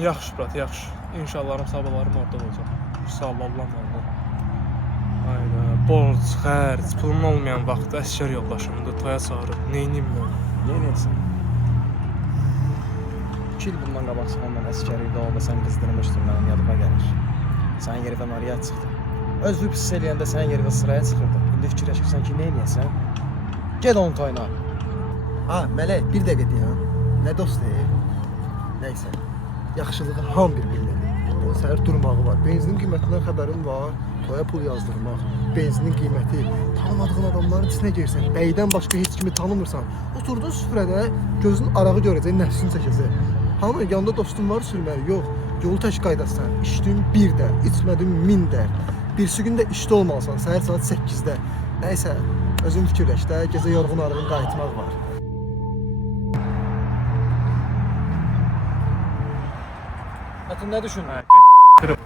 Yaxşı brat, yaxşı. İnşallah sabahlarım orada olacaq. Sağ ol Allah'ım Allah. Ayda, borc, xərc, pulum olmayan vaxtda əsgər yoldaşımdı toya çağırıb. Neyniyim mən? Neynəyəsən? 2 il bundan qabaq səndən əskərlikdə olda sən qızdırmışdın mənim yadıma gəlir. Sənin yerində Mariya çıxdı. Özü pis eləyəndə sənin yerində sıraya çıxırdı. İndi fikirləşirsən ki, neynəyəsən? Ged onun toyuna. Ha Mələk, bir dəqiqə deyəm. Nə dost deyil? Nəysə, yaxşılığı ham bir bilməli. Onun səhər durmağı var, benzinin qiymətindən xəbərim var, toya pul yazdırmaq, benzinin qiyməti, tanımadığın adamların içinə girsən, bəydən başqa heç kimi tanımırsan, oturdun süfrədə, gözün arağı görəcək, nəfsin çəkəcək. Hamı, yanında dostun var sürməli, yox, yolu tək qaydasan, içdin 1 də, içmədin 1000 də, birisi gün də işdə olmalısan, səhər saat 8-də. Nəysə, özün fikirləş də, gecə yorğun arığın qayıtmaq var. Atın nə düşündün? Qırıb.